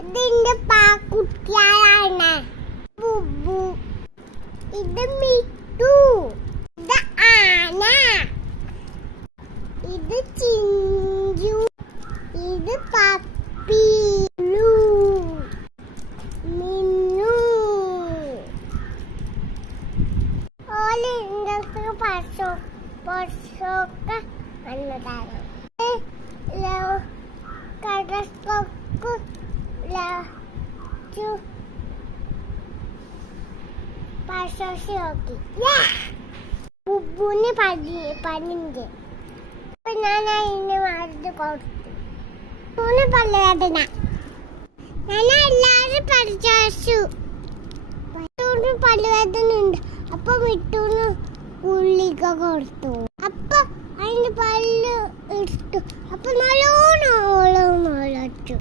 ഇതിന്റെ പാക്കുട്ടിയാണ്. ബുബു. ഇത് മിട്ടു. ഇത് ആന. ഇത് ചിഞ്ചു. ഇത് പപ്പി. മിന്നു. ഓല് ഇങ്ങൾക്ക് പശുക്ക വന്നതാണ്. കടക്കൊക്ക് പശു നോക്കി ബുബുവിന് പനിണ്ട്. അപ്പൊ ഞാൻ അതിന് മരുന്ന് കൊടുത്തു. പല്ലുവേദന ഞാൻ എല്ലാവരും പരിചയിച്ചു. പല്ലുവേദന ഉണ്ട്. അപ്പൊ മിട്ടൂന്ന് ഗുളിക കൊടുത്തു. അപ്പൊ അതിന്റെ പല്ല് ഇട്ടു. അപ്പൊ നല്ലോണം ഓളം മുളച്ചു.